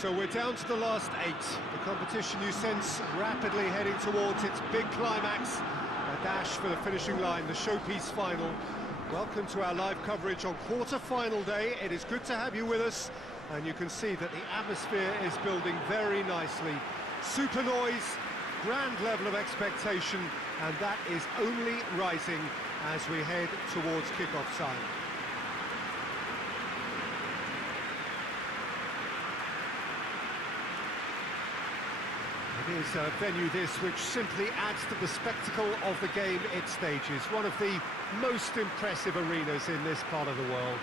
So we're down to the last 8. The competition, you sense, rapidly heading towards its big climax. A dash for the finishing line, the showpiece final. Welcome to our live coverage on quarter-final day. It is good to have you with us, and you can see that the atmosphere is building very nicely. Super noise, grand level of expectation, and that is only rising as we head towards kick-off time. It is a venue this which simply adds to the spectacle of the game it stages. One of the most impressive arenas in this part of the world.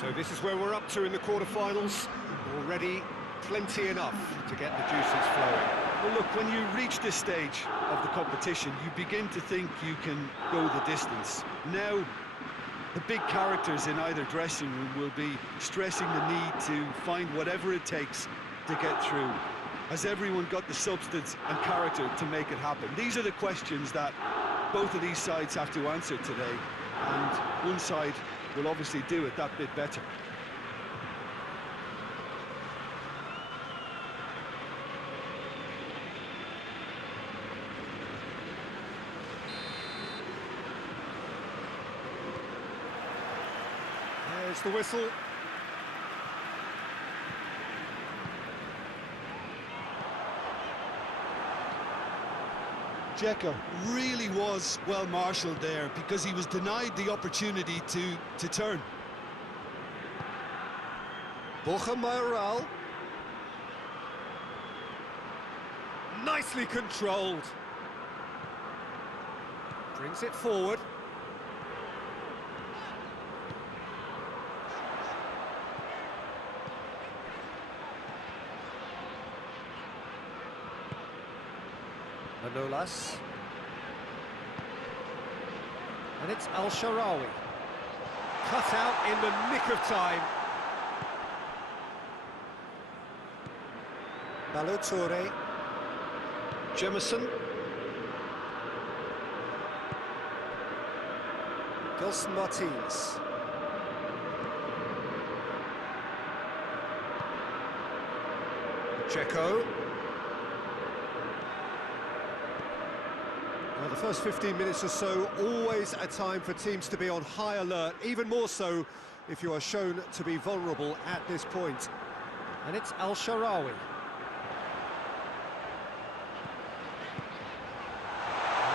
So this is where we're up to in the quarterfinals. Already plenty enough to get the juices flowing. Well, look, when you reach this stage of the competition, you begin to think you can go the distance. Now, the big characters in either dressing room will be stressing the need to find whatever it takes to get through. Has everyone got the substance and character to make it happen? These are the questions that both of these sides have to answer today, and one side will obviously do it that bit better. There's the whistle. Dzeko really was well marshalled there because he was denied the opportunity to turn. Mayoral. Nicely controlled. Brings it forward. Manolas. And it's Al-Sharawi. Cut out in the nick of time. Balotore. Jemison. Gelson Martins. Dzeko. Well, the first 15 minutes or so, always a time for teams to be on high alert, even more so if you are shown to be vulnerable at this point. And it's Al-Sharawi.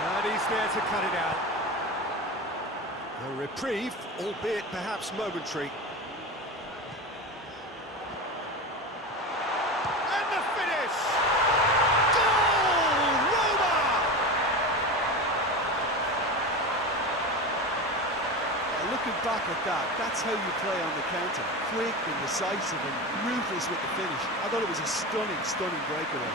And he's there to cut it out. A reprieve, albeit perhaps momentary. And the finish! Goal! Roma! Looking back at that, that's how you play on the counter. Quick and decisive and ruthless with the finish. I thought it was a stunning, stunning breakaway.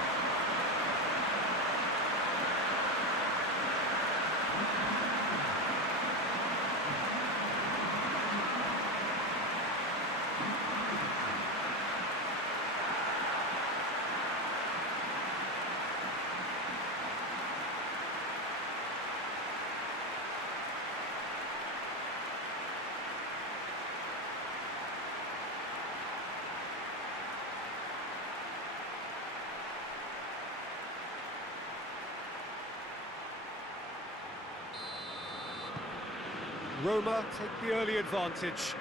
Roma take the early advantage.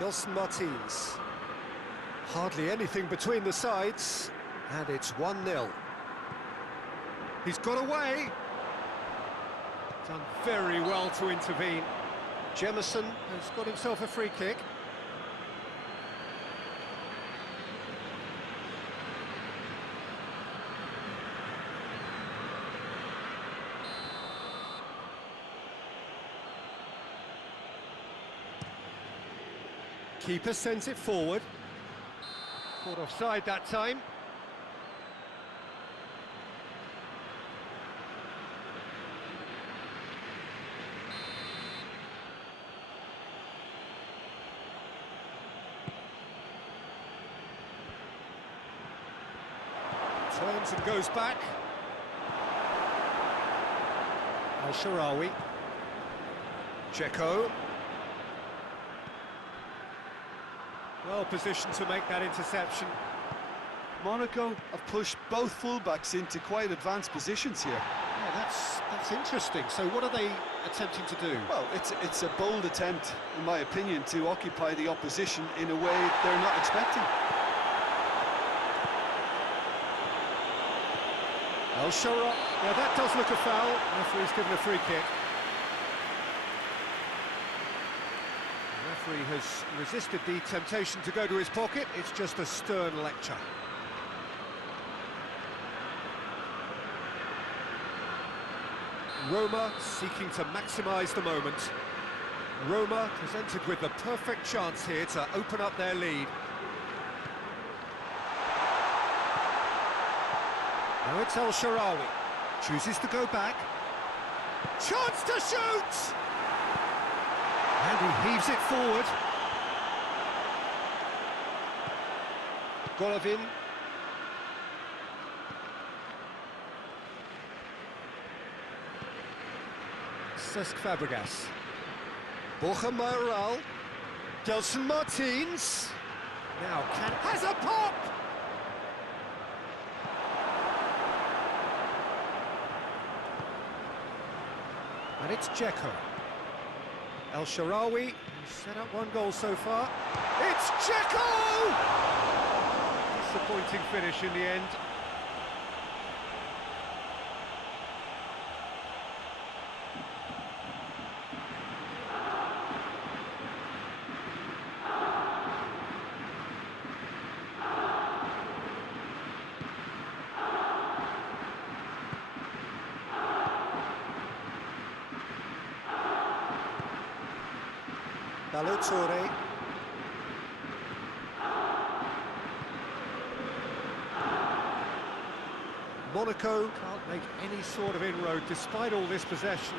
Gelson Martins. Hardly anything between the sides, and it's 1-0. He's got away. Done very well to intervene. Jemison has got himself a free kick. Keeper sends it forward. Caught offside that time. Turns and goes back. Al-Sharawi. Dzeko. Well positioned to make that interception. Monaco have pushed both fullbacks into quite advanced positions here. Yeah, that's interesting. So what are they attempting to do? Well, it's a bold attempt, in my opinion, to occupy the opposition in a way they're not expecting. Al-Sharawi. Yeah, that does look a foul. The referee's given a free kick. The referee has resisted the temptation to go to his pocket. It's just a stern lecture. Roma seeking to maximise the moment. Roma presented with the perfect chance here to open up their lead. Now it's Al-Sharawi. Chooses to go back. Chance to shoot! And he heaves it forward. Golovin. Cesc Fabregas. Borja Mayoral. Gelson Martins. Now has a pop! And it's Dzeko. Al-Sharawi, who's set up one goal so far. It's Dzeko! Disappointing finish in the end. Balotore. Monaco can't make any sort of inroad despite all this possession.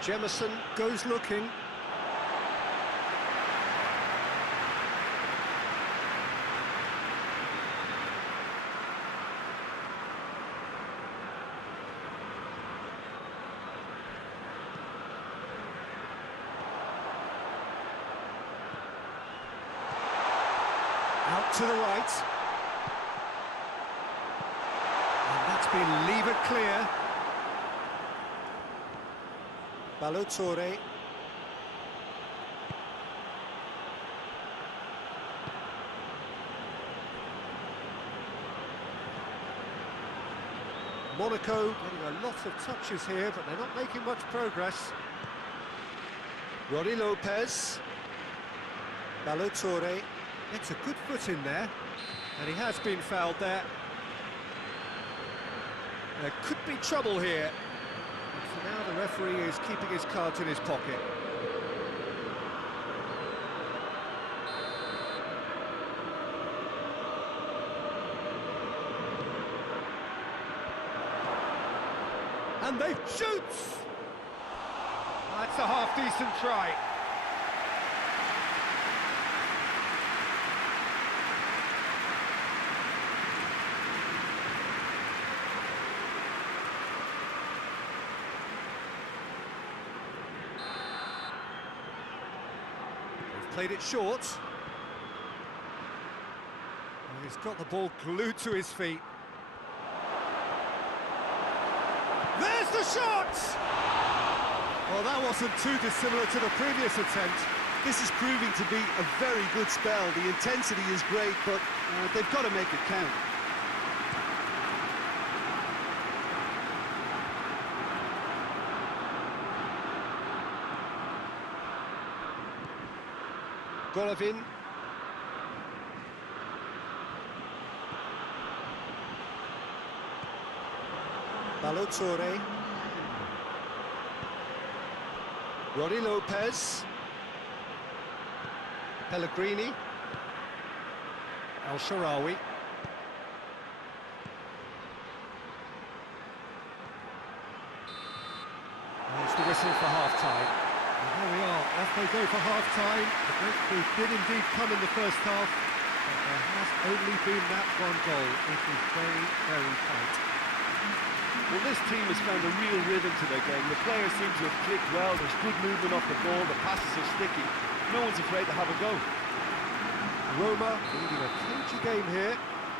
Jemison goes looking. Out to the right. And that's been levered clear. Balotore. Monaco getting a lot of touches here, but they're not making much progress. Roddy Lopez. Balotore. It's a good foot in there, and he has been fouled there. There could be trouble here. But for now, the referee is keeping his cards in his pocket. And they shoots! That's a half-decent try. Played it short. And he's got the ball glued to his feet. There's the shot! Well, that wasn't too dissimilar to the previous attempt. This is proving to be a very good spell. The intensity is great, but they've got to make it count. Golovin. Balotore. Roddy Lopez. Pellegrini. Al-Sharawi. There's the whistle for half-time. And there we are, off they go for half-time. The breakthrough did indeed come in the first half, There has only been that one goal. It is very, very tight. Well, this team has found a real rhythm to their game. The players seem to have clicked well. There's good movement off the ball. The passes are sticky. No one's afraid to have a go. Roma leading a cagey game here.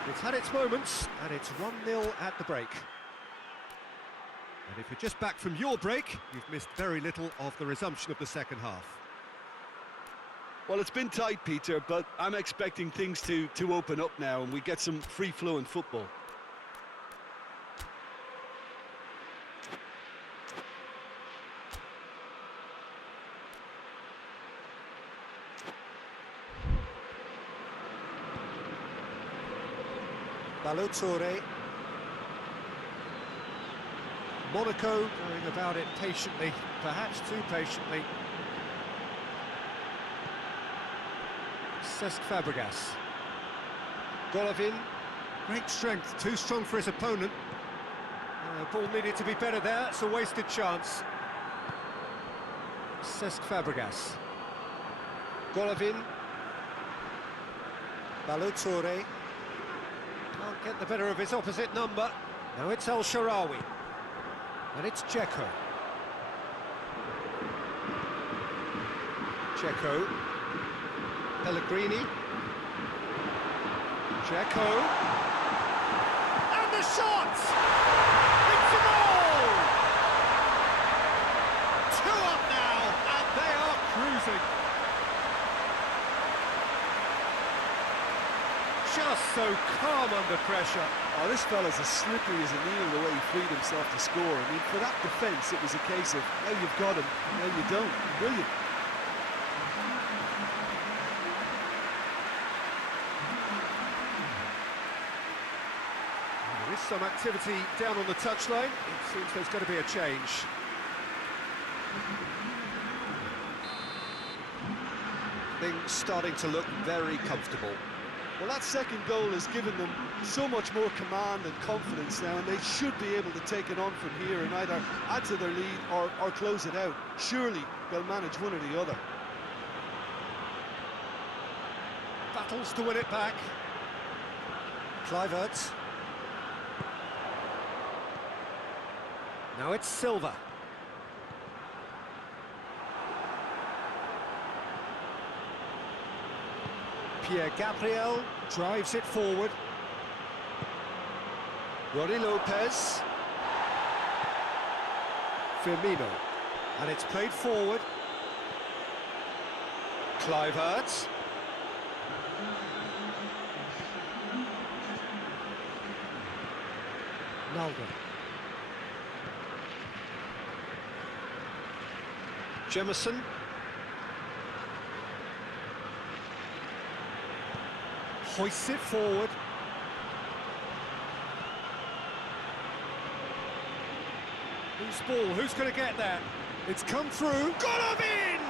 It's had its moments, and it's 1-0 at the break. And if you're just back from your break, you've missed very little of the resumption of the second half. Well, it's been tight, Peter, but I'm expecting things to open up now and we get some free-flowing football. Balotore. Monaco going about it patiently, perhaps too patiently. Cesc Fabregas. Golovin. Great strength, too strong for his opponent. Ball needed to be better there, it's a wasted chance. Cesc Fabregas. Golovin. Balotore. Can't get the better of his opposite number. Now it's El Shaarawy. And it's Dzeko. Dzeko. Pellegrini. Dzeko. And the shot! It's a goal! 2 up now, and they are cruising. Just so calm under pressure. Oh, this fella's as slippery as a needle the way he freed himself to score. I mean, for that defence, it was a case of, now you've got him, now you don't. Brilliant. There is some activity down on the touchline. It seems there's going to be a change. Things starting to look very comfortable. Well, that second goal has given them so much more command and confidence now, and they should be able to take it on from here and either add to their lead or close it out. Surely they'll manage one or the other. Battles to win it back. Kluivert. Now it's Silva. Pierre Gabriel drives it forward. Rodi Lopez. Firmino. And it's played forward. Kluivert. Naldo. Jemison. Hoists it forward. Who's ball? Who's going to get there? It's come through. Golovin!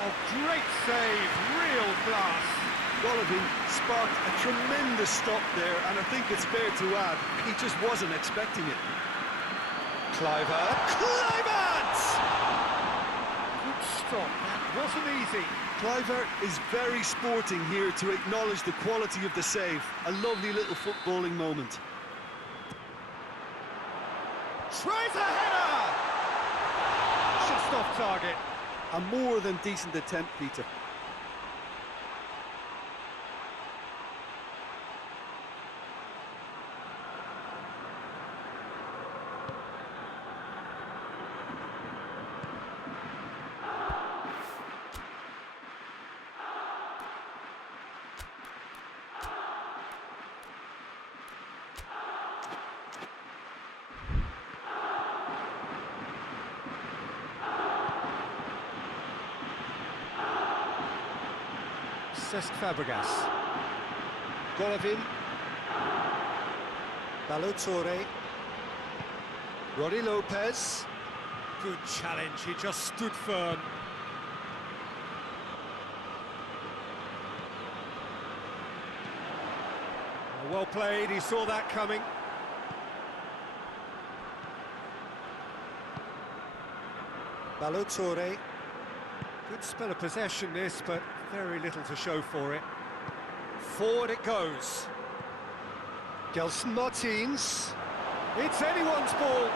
Oh, great save, real class. Golovin sparked a tremendous stop there, and I think it's fair to add, he just wasn't expecting it. Kluivert. Kluivert! Good stop, that wasn't easy. Kluivert is very sporting here to acknowledge the quality of the save. A lovely little footballing moment. Tries a header! Just off target. A more than decent attempt, Peter. Cesc Fabregas. Golovin. Balotore. Rodi Lopez. Good challenge, he just stood firm. Well played, he saw that coming. Balotore. Good spell of possession this, but very little to show for it. Forward it goes. Gelson Martins. It's anyone's ball.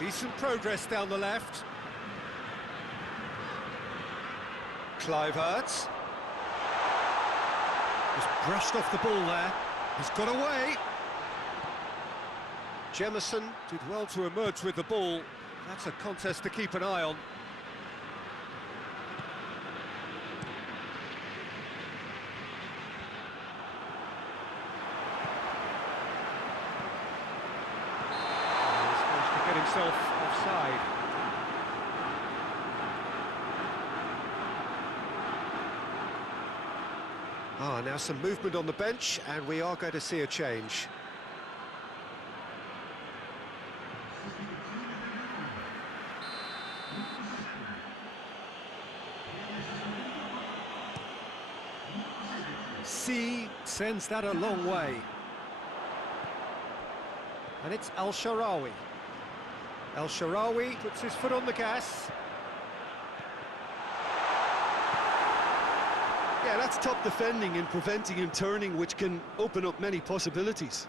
Decent progress down the left. Kluivert. Just brushed off the ball there. He's got away. Jemison did well to emerge with the ball. That's a contest to keep an eye on. He's managed to get himself offside. Now some movement on the bench, and we are going to see a change. C sends that a long way. And it's El Shaarawy. El Shaarawy puts his foot on the gas. Yeah, that's top defending and preventing him turning, which can open up many possibilities.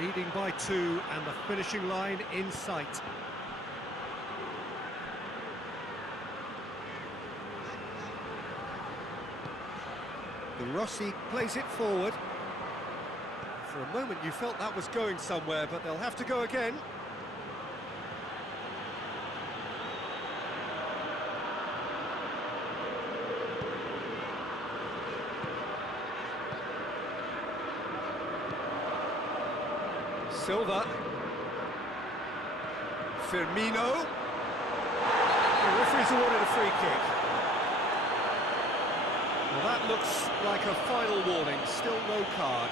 Leading by 2 and the finishing line in sight. The Rossi plays it forward. For a moment you felt that was going somewhere, but they'll have to go again. Silva. Firmino. The referee's awarded a free kick. Well, that looks like a final warning, still no card.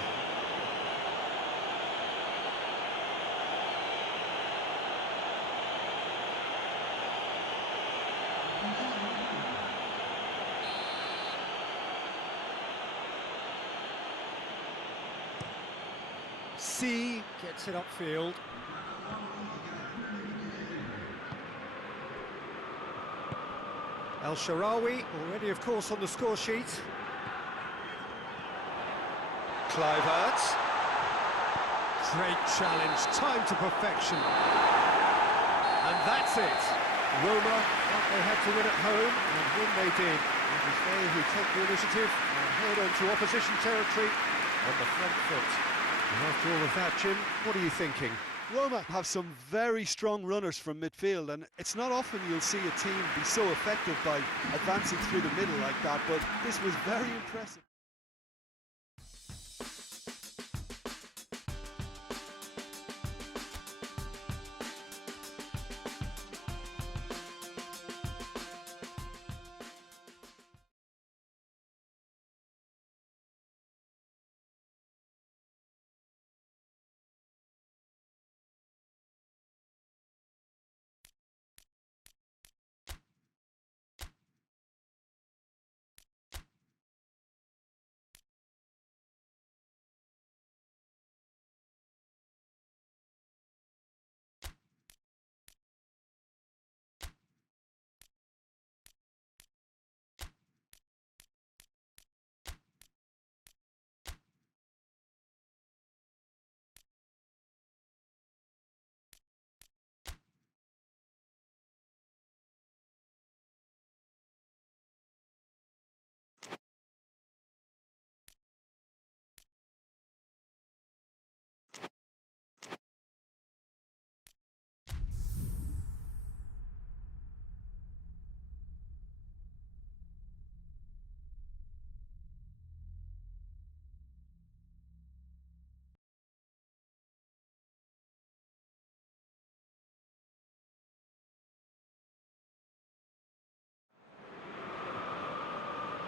C gets it upfield. El Shaarawy already, of course, on the score sheet. Kluivert. Great challenge, time to perfection. And that's it. Roma thought they had to win at home, and when they did, it was they who took the initiative and head on to opposition territory on the front foot. And after all of that, Jim, what are you thinking? Roma have some very strong runners from midfield, and it's not often you'll see a team be so effective by advancing through the middle like that, but this was very impressive.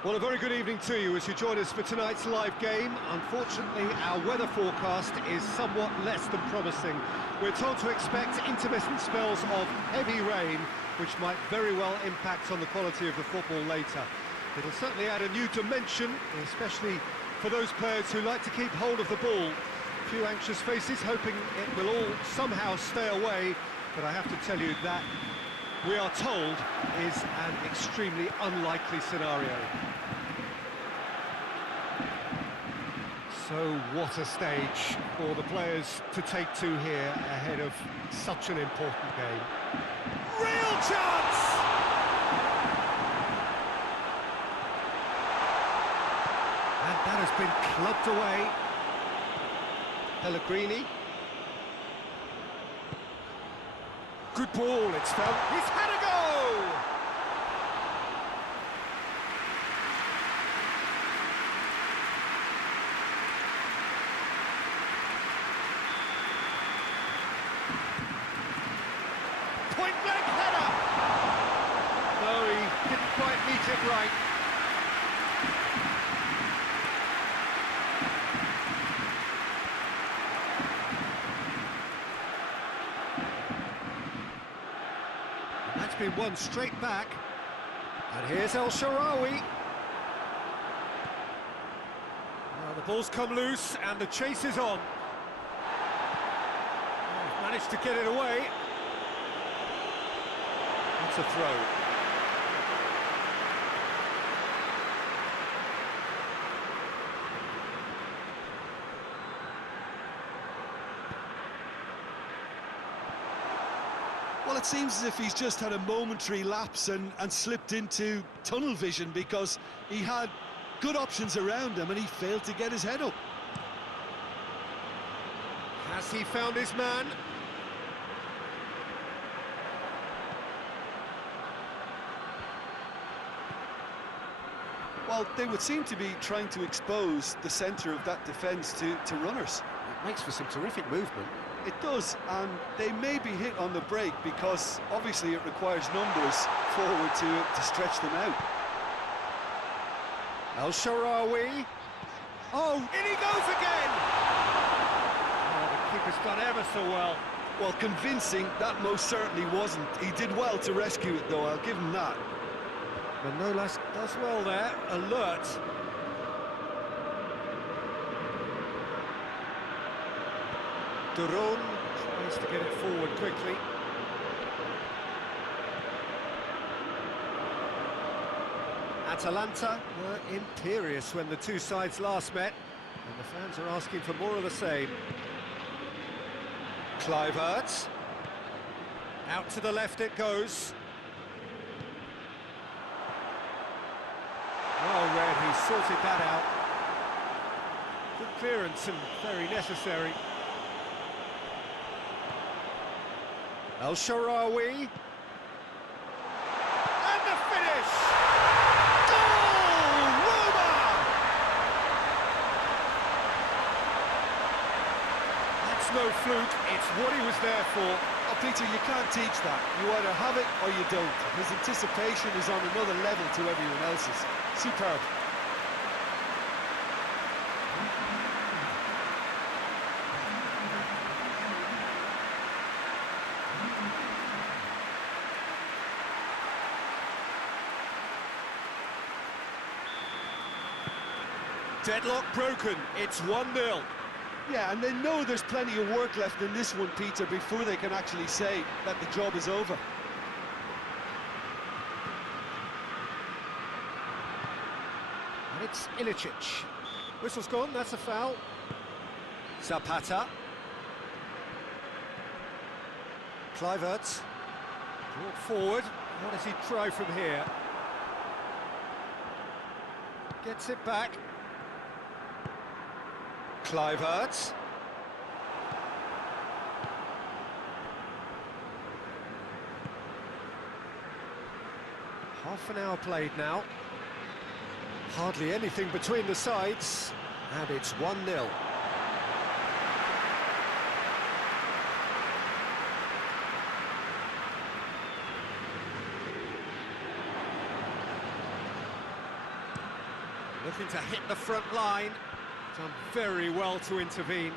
Well, a very good evening to you as you join us for tonight's live game. Unfortunately, our weather forecast is somewhat less than promising. We're told to expect intermittent spells of heavy rain, which might very well impact on the quality of the football later. It'll certainly add a new dimension, especially for those players who like to keep hold of the ball. A few anxious faces hoping it will all somehow stay away, but I have to tell you that we are told is an extremely unlikely scenario. So what a stage for the players to take to here ahead of such an important game. Real chance! And that has been clubbed away. Pellegrini. Good ball, it's fell. He's had a go! Point blank header! No, he didn't quite meet it right. That's been won straight back. And here's El Shaarawy. Now the ball's come loose and the chase is on. Oh, managed to get it away. That's a throw. Well, it seems as if he's just had a momentary lapse and slipped into tunnel vision, because he had good options around him and he failed to get his head up. Has he found his man? Well, they would seem to be trying to expose the centre of that defence to runners. It makes for some terrific movement. It does, and they may be hit on the break because obviously it requires numbers forward to stretch them out. El Shaarawy. Oh, in he goes again! Oh, the keeper's done ever so well. Well, convincing, that most certainly wasn't. He did well to rescue it, though, I'll give him that. Manolas does well there, alert. Duron tries to get it forward quickly. Atalanta were imperious when the two sides last met, and the fans are asking for more of the same. Kluivert. Out to the left it goes. Well read, he sorted that out. Good clearance and very necessary. El Shaarawy. And the finish! Goal! Roma! That's no fluke, it's what he was there for. Oh, Peter, you can't teach that. You either have it or you don't. His anticipation is on another level to everyone else's. Superb. Deadlock broken, it's 1-0. Yeah, and they know there's plenty of work left in this one, Peter, before they can actually say that the job is over. And it's Ilicic. Whistle's gone, that's a foul. Zapata. Kluivert. Brought forward. What does he try from here? Gets it back. Kluivert. Half an hour played now. Hardly anything between the sides, and it's 1-0. Looking to hit the front line. Done very well to intervene.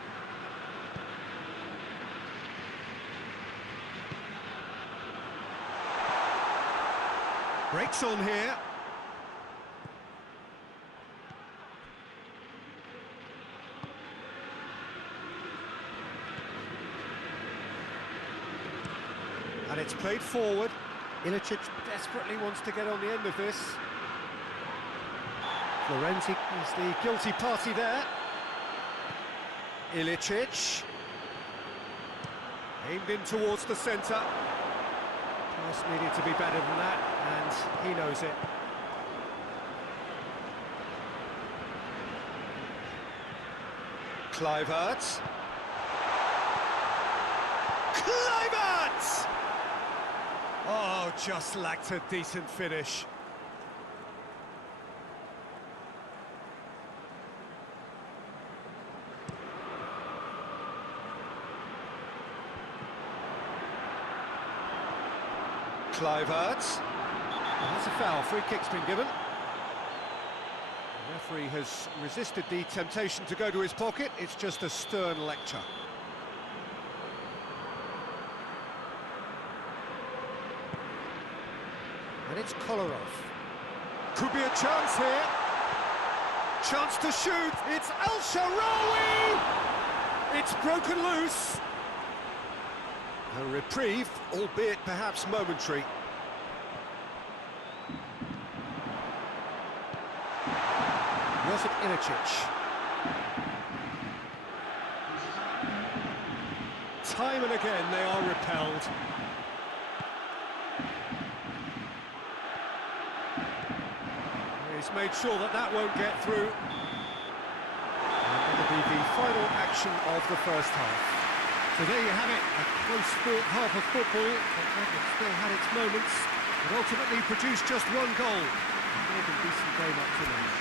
Breaks on here. And it's played forward. Ilicic desperately wants to get on the end of this. Florenzi is the guilty party there. Ilicic. Aimed in towards the centre. Pass needed to be better than that, and he knows it. Kluivert. Kluivert! Oh, just lacked a decent finish. Kluivert. That's a foul. Free kick's been given. The referee has resisted the temptation to go to his pocket. It's just a stern lecture. And it's Kolarov. Could be a chance here. Chance to shoot. It's El Shaarawy! It's broken loose. A reprieve, albeit perhaps momentary. Josip Ilicic. Time and again they are repelled. He's made sure that that won't get through. And that'll be the final action of the first half. So there you have it, a close-fought half of football, but it still had its moments. It ultimately produced just one goal. A more than decent game up to now.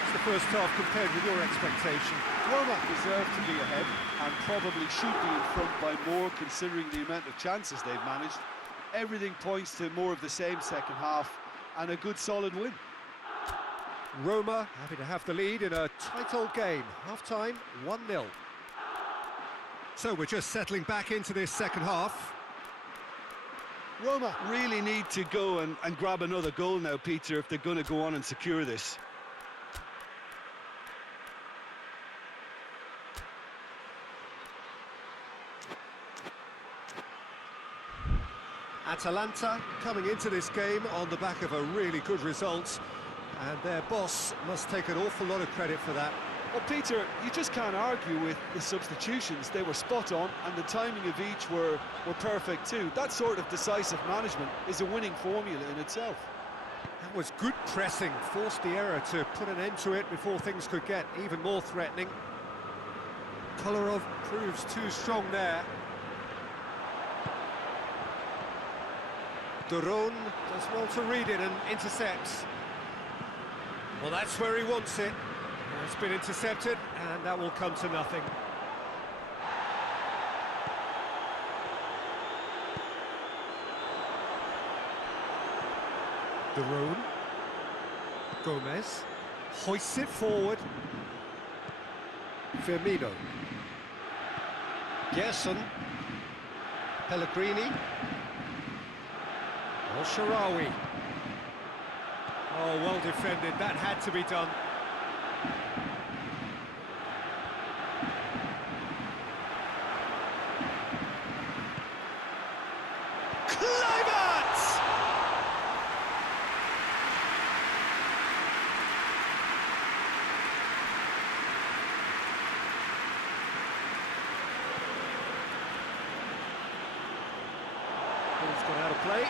What's the first half compared with your expectation? Roma deserve to be ahead and probably should be in front by more considering the amount of chances they've managed. Everything points to more of the same second half and a good solid win. Roma happy to have the lead in a tight old game. Half-time, 1-0. So we're just settling back into this second half. Roma really need to go and grab another goal now, Peter, if they're going to go on and secure this. Atalanta coming into this game on the back of a really good result, and their boss must take an awful lot of credit for that. Well, Peter, you just can't argue with the substitutions. They were spot on, and the timing of each were perfect too. That sort of decisive management is a winning formula in itself. That was good pressing, forced the error to put an end to it before things could get even more threatening. Kolarov proves too strong there. Duron does well to read it and intercepts. Well, that's where he wants it. It's been intercepted, and that will come to nothing. Duron. Gomez. Hoists it forward. Firmino. Gerson. Pellegrini. El Shaarawy. Oh, well defended. That had to be done. Ball's gone out of play.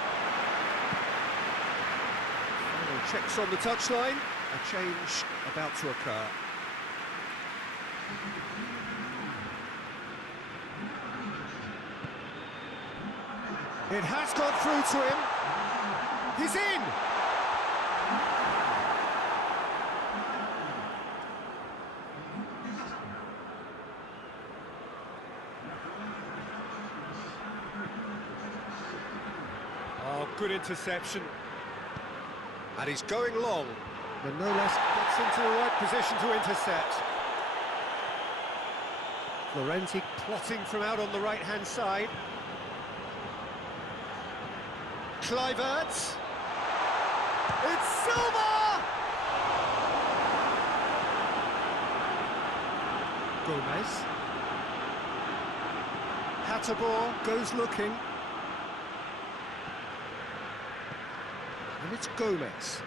Final checks on the touchline. A change about to occur. It has gone through to him. He's in! Oh, good interception. And he's going long. But no less gets into the right position to intercept. Florenzi plotting from out on the right-hand side. Kluivert. It's Silva! Gomez. Hatterbaugh goes looking. And it's Gomez.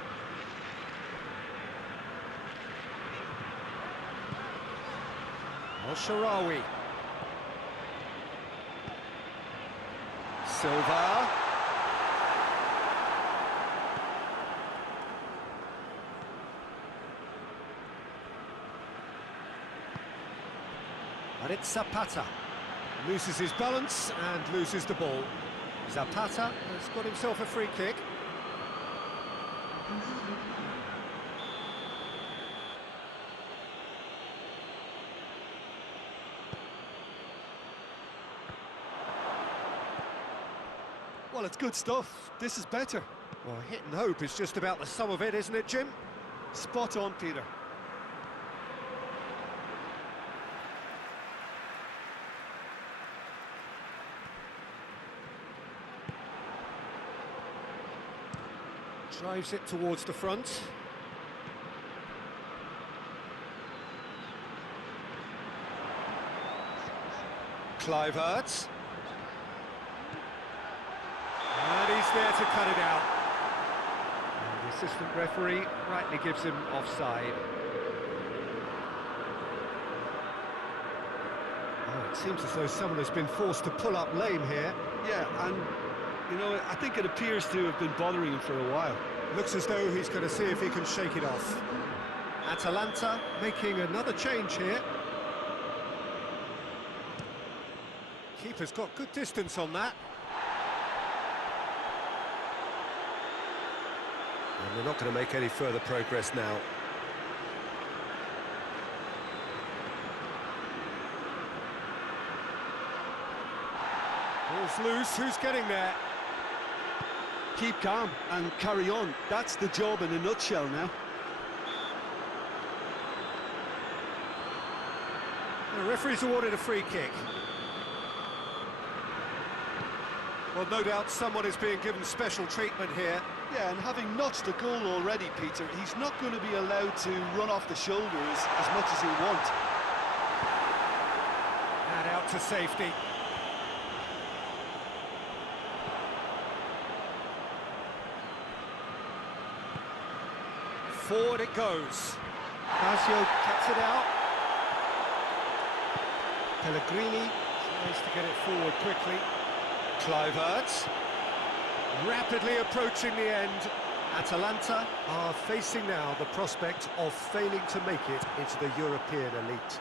El-Shaarawy. Silva. And it's Zapata. Loses his balance and loses the ball. Zapata has got himself a free kick. Well, it's good stuff. This is better. Well, hit and hope is just about the sum of it, isn't it, Jim? Spot on, Peter. Drives it towards the front. Kluivert. And he's there to cut it out. And the assistant referee rightly gives him offside. Oh, it seems as though someone has been forced to pull up lame here. Yeah, and, you know, I think it appears to have been bothering him for a while. Looks as though he's going to see if he can shake it off. Atalanta making another change here. Keeper's got good distance on that. And they're not going to make any further progress now. Ball's loose, who's getting there? Keep calm and carry on. That's the job in a nutshell now. The referee's awarded a free kick. Well, no doubt someone is being given special treatment here. Yeah, and having notched a goal already, Peter, he's not going to be allowed to run off the shoulders as much as he'll want. And out to safety. Forward it goes. Casio cuts it out. Pellegrini tries to get it forward quickly. Kluivert. Rapidly approaching the end. Atalanta are facing now the prospect of failing to make it into the European elite.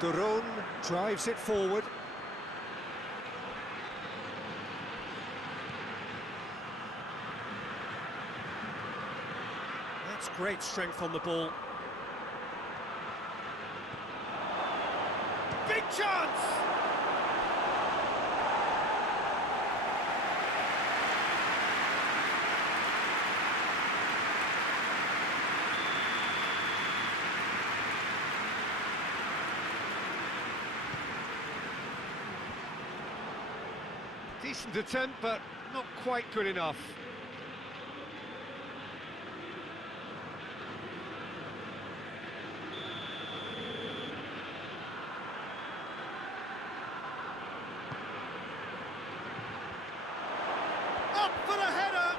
Duron drives it forward. That's great strength on the ball. Big chance! Decent attempt, but not quite good enough. Up for the header!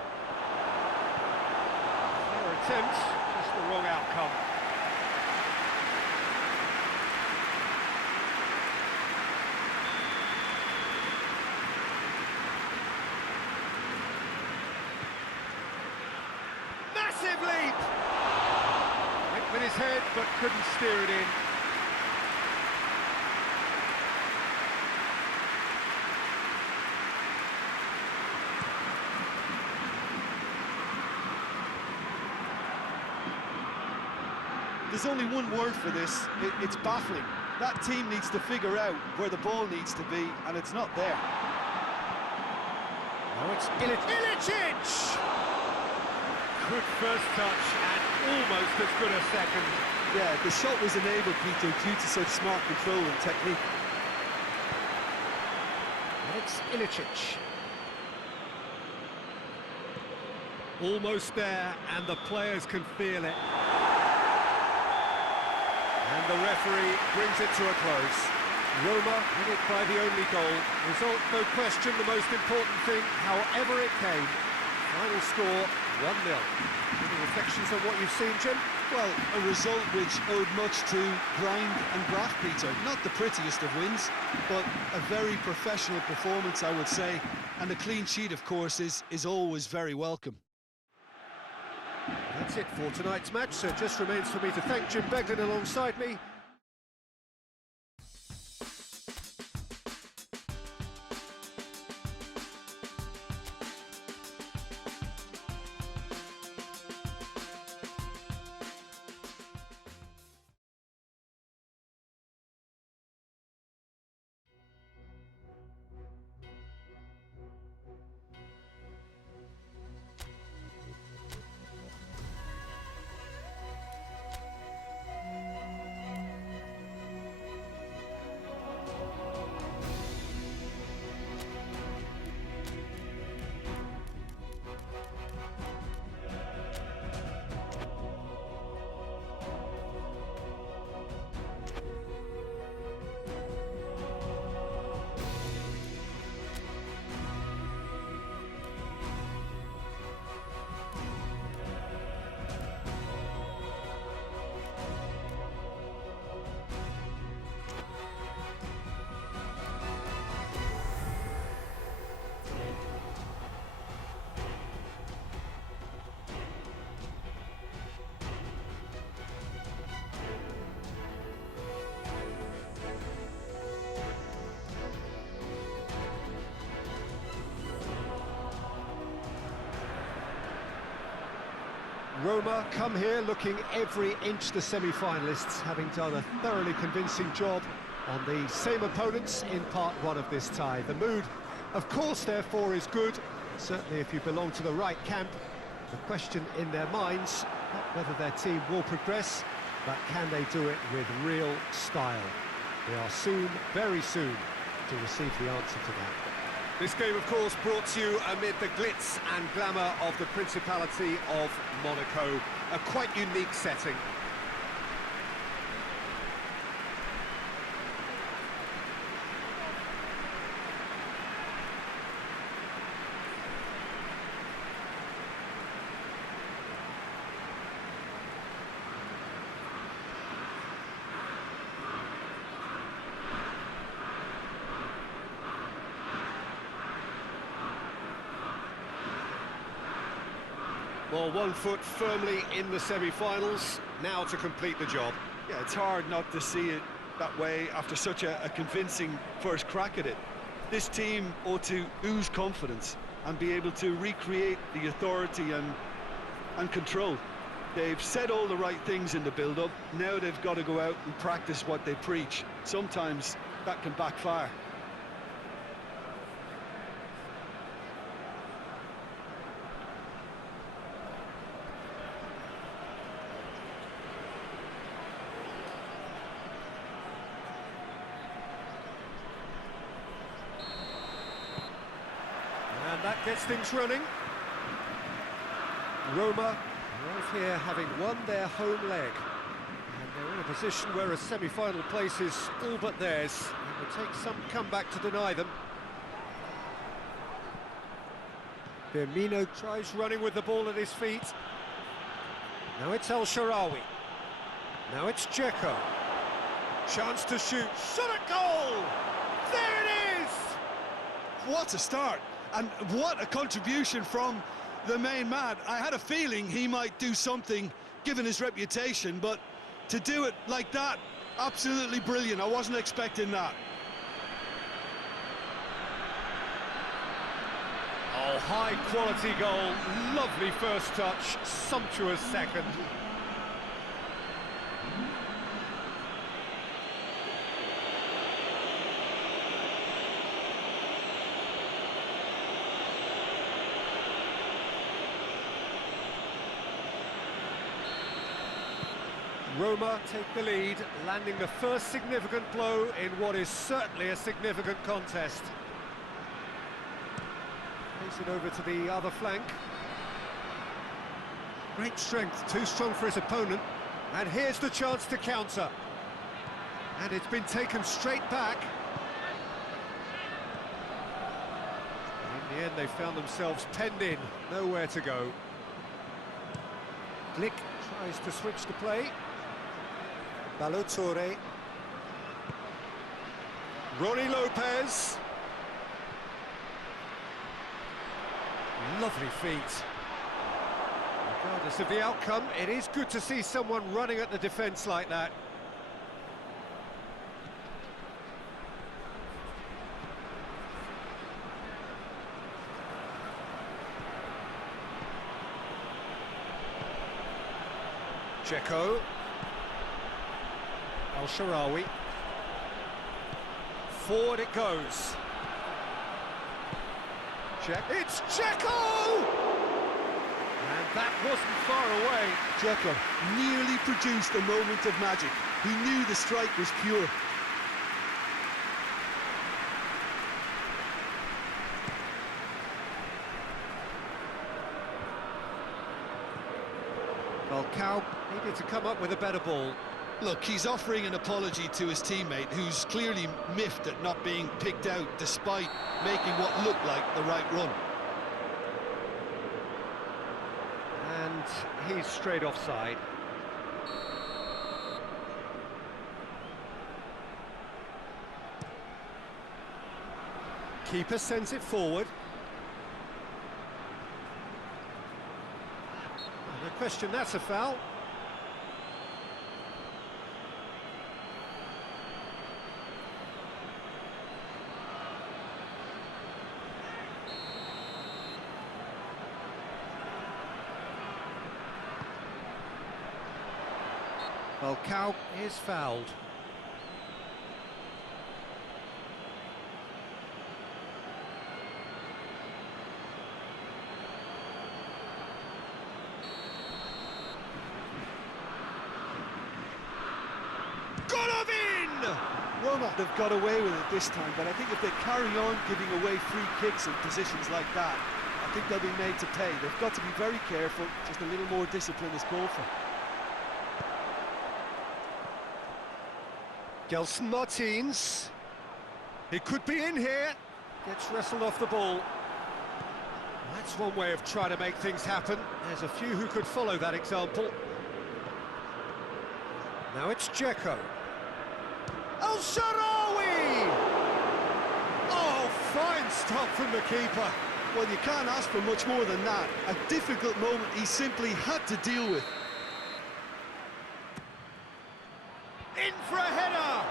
Fair attempt, just the wrong outcome. Massive leap! Went with his head, but couldn't steer it in. There's only one word for this, it's baffling. That team needs to figure out where the ball needs to be, and it's not there. Now it's Ilicic! Good first touch, and almost as good a second. Yeah, the shot was enabled, Peter, due to such smart control and technique. And it's Ilicic. Almost there, and the players can feel it. And the referee brings it to a close. Roma win it by the only goal. Result, no question, the most important thing, however it came. Final score, 1-0. Any reflections on what you've seen, Jim? Well, a result which owed much to grind and graft, Peter. Not the prettiest of wins, but a very professional performance, I would say. And a clean sheet, of course, is always very welcome. That's it for tonight's match, so it just remains for me to thank Jim Beglin alongside me. Roma come here looking every inch the semi-finalists, having done a thoroughly convincing job on the same opponents in part one of this tie. The mood, of course, therefore, is good, certainly if you belong to the right camp. The question in their minds, not whether their team will progress, but can they do it with real style? They are soon, very soon, to receive the answer to that. This game, of course, brought to you amid the glitz and glamour of the Principality of Monaco. A quite unique setting. Well, 1 foot firmly in the semi-finals, now to complete the job. Yeah, it's hard not to see it that way after such a convincing first crack at it. This team ought to ooze confidence and be able to recreate the authority and control. They've said all the right things in the build-up, now they've got to go out and practice what they preach. Sometimes that can backfire. And that gets things running. Roma right here having won their home leg. And they're in a position where a semi-final place is all but theirs. It will take some comeback to deny them. Firmino tries running with the ball at his feet. Now it's El Shaarawy. Now it's Dzeko. Chance to shoot. Shot at goal! There it is! What a start! And what a contribution from the main man. I had a feeling he might do something, given his reputation, but to do it like that, absolutely brilliant. I wasn't expecting that. Oh, high-quality goal, lovely first touch, sumptuous second. Roma take the lead, landing the first significant blow in what is certainly a significant contest. Plays it over to the other flank. Great strength, too strong for his opponent. And here's the chance to counter. And it's been taken straight back. In the end, they found themselves penned in, nowhere to go. Glick tries to switch the play. Balotore. Ronnie Lopez. Lovely feet. Regardless of the outcome, it is good to see someone running at the defence like that. Dzeko. El-Shaarawy. Forward it goes. It's Dzeko! And that wasn't far away. Dzeko nearly produced a moment of magic. He knew the strike was pure. Falcao needed to come up with a better ball. Look, he's offering an apology to his teammate, who's clearly miffed at not being picked out despite making what looked like the right run. And he's straight offside. Keeper sends it forward. No question, that's a foul. Falcao is fouled. Roma have got away with it this time, but I think if they carry on giving away free kicks in positions like that, I think they'll be made to pay. They've got to be very careful, just a little more discipline is called for. Gelson Martins. He could be in here. Gets wrestled off the ball. That's one way of trying to make things happen. There's a few who could follow that example. Now it's Dzeko. El-Shaarawy! Oh, fine stop from the keeper. Well, you can't ask for much more than that. A difficult moment he simply had to deal with. In for a header!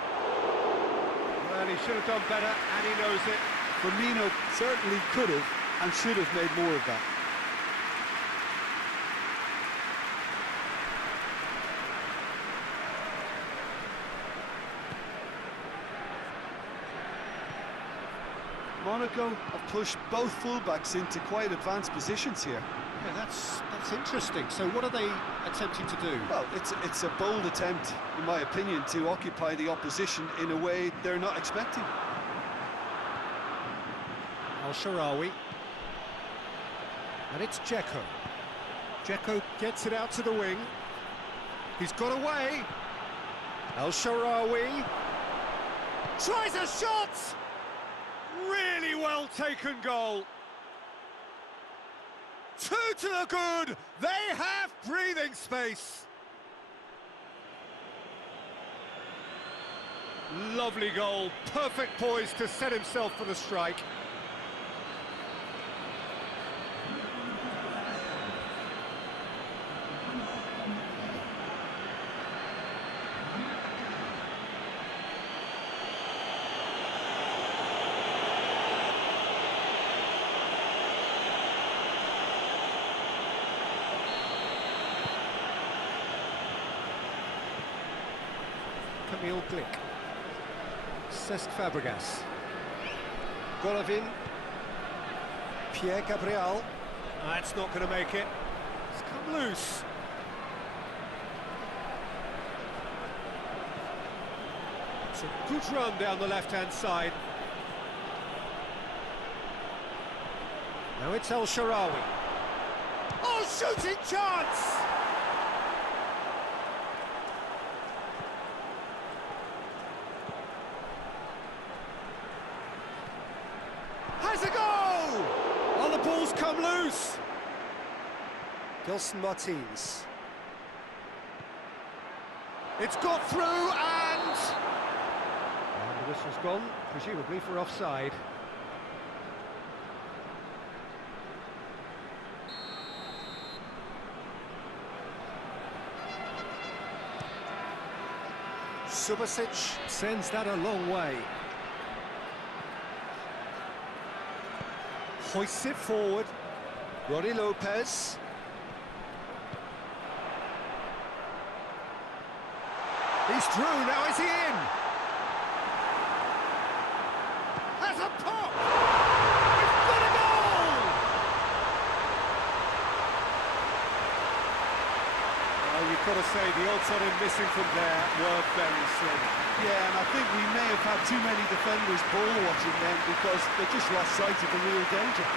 Well, he should have done better, and he knows it. Firmino certainly could have and should have made more of that. Monaco have pushed both fullbacks into quite advanced positions here. Yeah, that's interesting. So what are they attempting to do? Well, it's a bold attempt, in my opinion, to occupy the opposition in a way they're not expecting. El-Shaarawy. And it's Dzeko. Dzeko gets it out to the wing. He's got away. El-Shaarawy tries a shot! Really well taken goal. 2 to the good. They have breathing space. Lovely goal. Perfect poise to set himself for the strike. Glick. Cesc Fabregas. Golovin. Pierre Gabriel. That's not going to make it. It's come loose. It's a good run down the left-hand side. Now it's El-Shaarawy. Oh, shooting chance! Has a go! Oh, the ball's come loose. Gelson Martins. It's got through and the whistle's gone, presumably for offside. Subasic sends that a long way. Hoists it forward. Roddy Lopez. He's through, now is he in? Has a pop! He's got a goal! Well, you've got to say the odds on him missing from there were very slim. Yeah, and I think we may have had too many defenders ball watching then because they just lost sight of the real danger.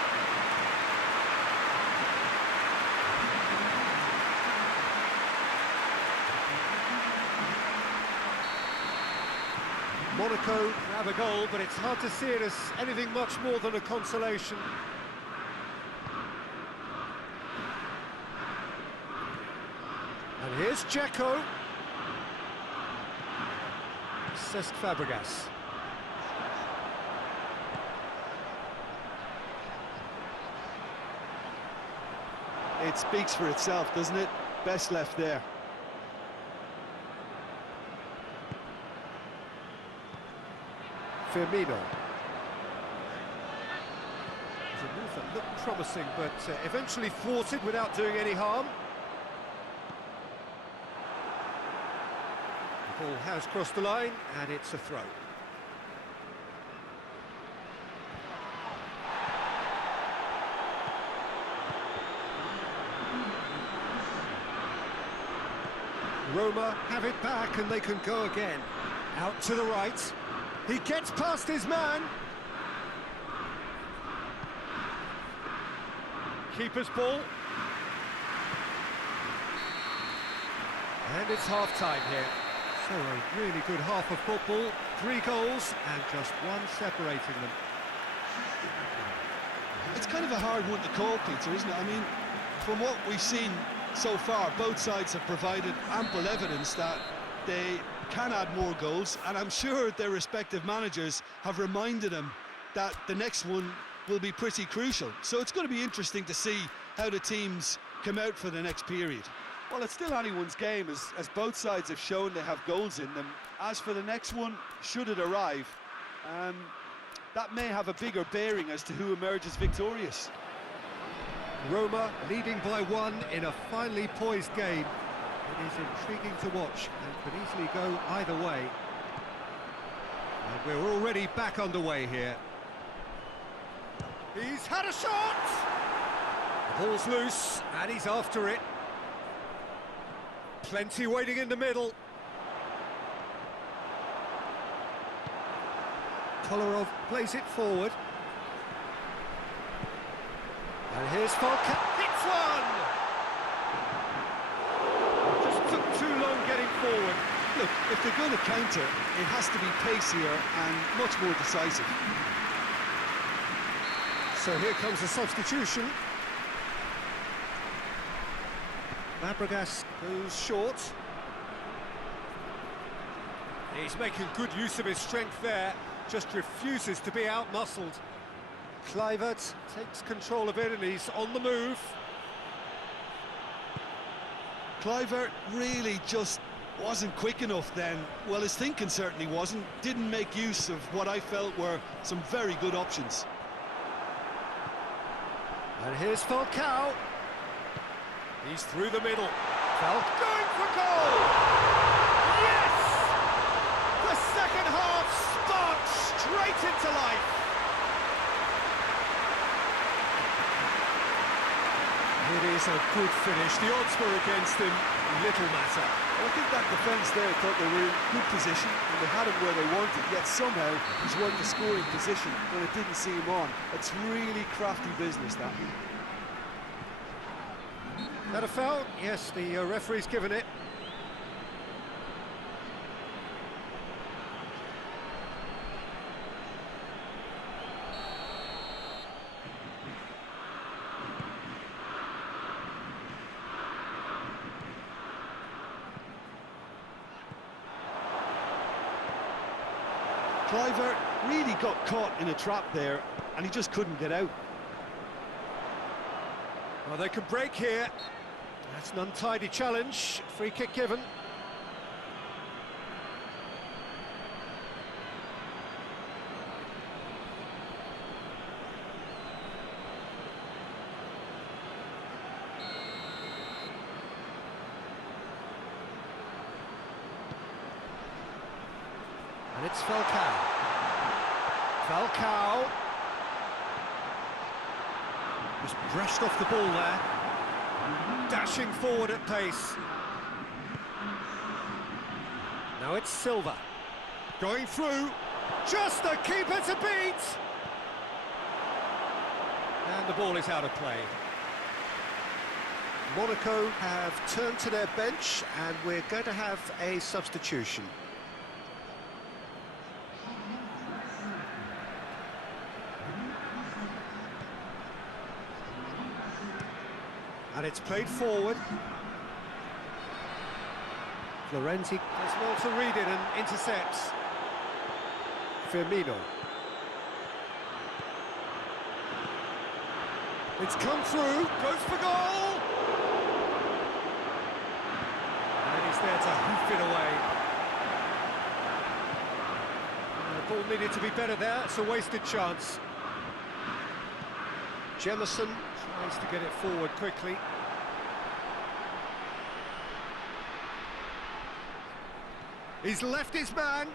Monaco have a goal, but it's hard to see it as anything much more than a consolation. And here's Dzeko. Cesc Fabregas. It speaks for itself, doesn't it? Best left there. Firmino. It's a move that looked promising, but eventually thwarted without doing any harm. The ball has crossed the line, and it's a throw. Roma have it back, and they can go again. Out to the right. He gets past his man. Keeper's ball. And it's half-time here. So a really good half of football. 3 goals and just one separating them. It's kind of a hard one to call, Peter, isn't it? I mean, from what we've seen so far, both sides have provided ample evidence that they can add more goals, and I'm sure their respective managers have reminded them that the next one will be pretty crucial. So it's going to be interesting to see how the teams come out for the next period. Well, it's still anyone's game, as both sides have shown they have goals in them. As for the next one, should it arrive, that may have a bigger bearing as to who emerges victorious. Roma leading by 1 in a finely poised game. It is intriguing to watch and could easily go either way. And we're already back underway here. He's had a shot! The ball's loose and he's after it. Plenty waiting in the middle. Kolarov plays it forward. And here's Falcao. Hits one! Just took too long getting forward. Look, if they're going to counter, it has to be pacier and much more decisive. So here comes a substitution. Fabregas goes short. He's making good use of his strength there, just refuses to be out-muscled. Kluivert takes control of it and he's on the move. Kluivert really just wasn't quick enough then. Well, his thinking certainly wasn't. Didn't make use of what I felt were some very good options. And here's Falcao. He's through the middle. Falcao going for goal! Yes! The second half sparked straight into life. It is a good finish. The odds were against him. Little matter. Well, I think that defence there thought they were in good position and they had him where they wanted, yet somehow he's won the scoring position when it didn't see him on. It's really crafty business, that. That a foul? Yes, the referee's given it. Kluivert really got caught in a trap there, and he just couldn't get out. Well, they can break here. That's an untidy challenge. Free kick given. And it's Falcao. Falcao. Just brushed off the ball there. Dashing forward at pace. Now it's Silva. Going through. Just the keeper to beat. And the ball is out of play. Monaco have turned to their bench, and we're going to have a substitution. And it's played forward. Florenzi does well to read it and intercepts. Firmino. It's come through, goes for goal! And he's there to hoof it away. The ball needed to be better there, it's a wasted chance. Jemison tries to get it forward quickly. He's left his man.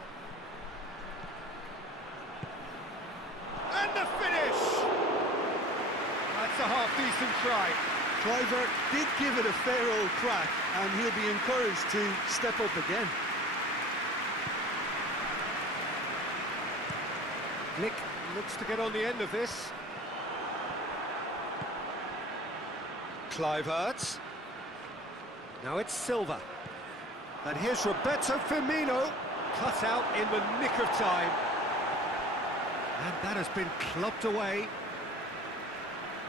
And the finish! That's a half-decent try. Kluivert did give it a fair old crack, and he'll be encouraged to step up again. Glick looks to get on the end of this. Kluivert. Now it's Silva. And here's Roberto Firmino, cut out in the nick of time. And that has been clubbed away.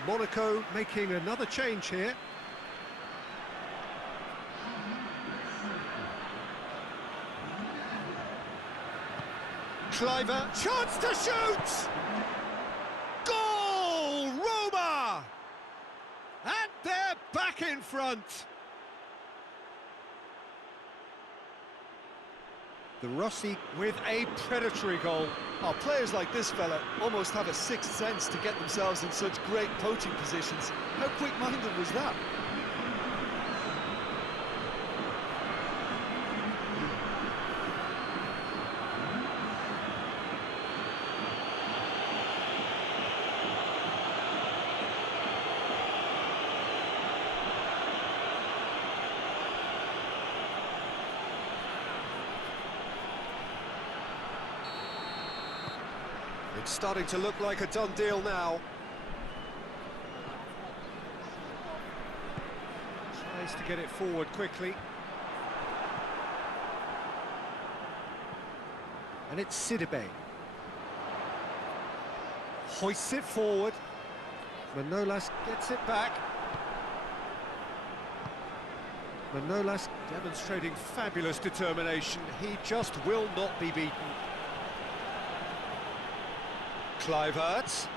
Monaco making another change here. Kluivert, chance to shoot! Goal! Roma! And they're back in front. The Rossi with a predatory goal. Oh, players like this fella almost have a sixth sense to get themselves in such great poaching positions. How quick-minded was that? It's starting to look like a done deal now. Tries to get it forward quickly. And it's Sidibe. Hoists it forward. Manolas gets it back. Manolas demonstrating fabulous determination. He just will not be beaten. Kluivert.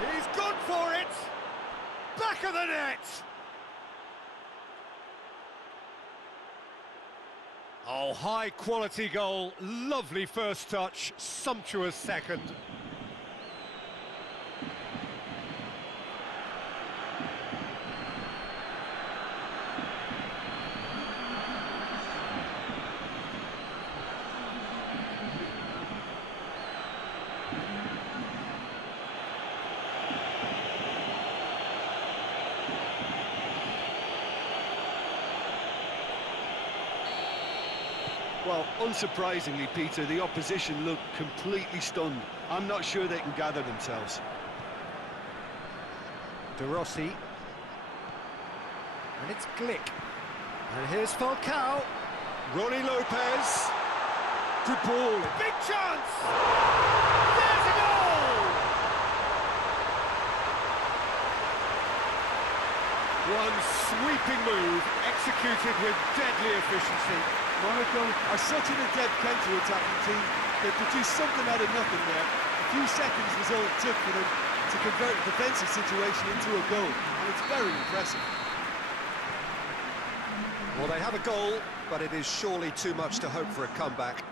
He's gone for it! Back of the net! Oh, high quality goal, lovely first touch, sumptuous second. Well, unsurprisingly, Peter, the opposition looked completely stunned. I'm not sure they can gather themselves. De Rossi. And it's Glick. And here's Falcao. Ronnie Lopez. Good ball. Big chance! There's a goal! One sweeping move, executed with deadly efficiency. Monaco are such an adept counter-attacking team. They produced something out of nothing there. A few seconds was all it took for them to convert a defensive situation into a goal, and it's very impressive. Well, they have a goal, but it is surely too much to hope for a comeback.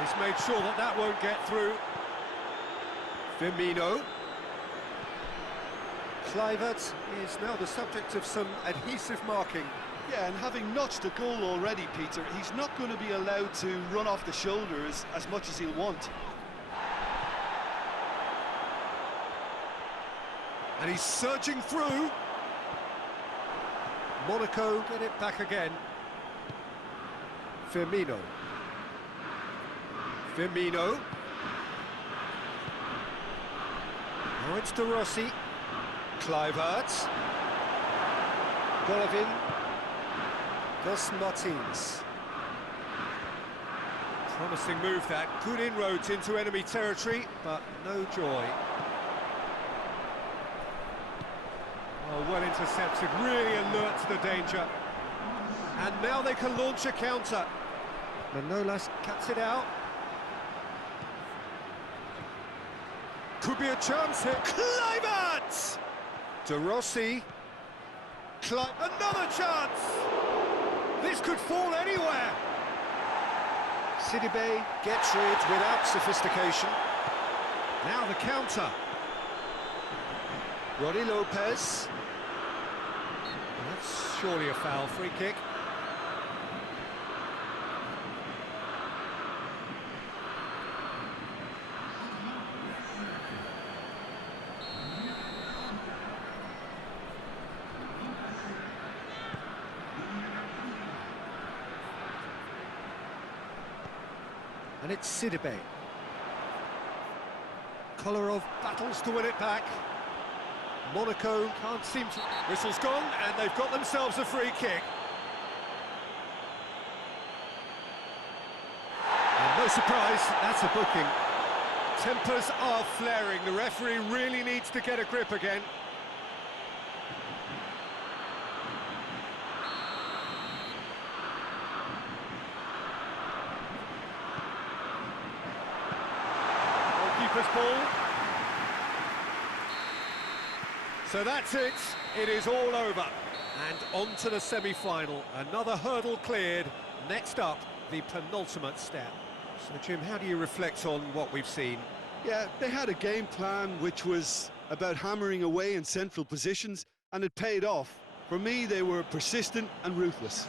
He's made sure that that won't get through. Firmino. Kluivert is now the subject of some adhesive marking. Yeah, and having notched a goal already, Peter, he's not going to be allowed to run off the shoulders as much as he'll want. And he's surging through. Monaco get it back again. Firmino. Firmino. Now it's De Rossi. Kluivert. Golovin. Dos Martins. Promising move that. Good inroads into enemy territory, but no joy. Oh, well intercepted, really alert to the danger. And now they can launch a counter. Manolas cuts it out. Could be a chance here. Kluivert! De Rossi. Another chance! This could fall anywhere. Sidibe gets rid without sophistication. Now the counter. Roddy Lopez. That's surely a foul, free kick. And it's Sidibe. Kolarov battles to win it back. Monaco can't seem to... Whistle's gone, and they've got themselves a free kick. And no surprise, that's a booking. Tempers are flaring. The referee really needs to get a grip again. Goalkeeper's ball. So that's it, it is all over. And on to the semi-final, another hurdle cleared. Next up, the penultimate step. So Jim, how do you reflect on what we've seen? Yeah, they had a game plan which was about hammering away in central positions, and it paid off. For me, they were persistent and ruthless.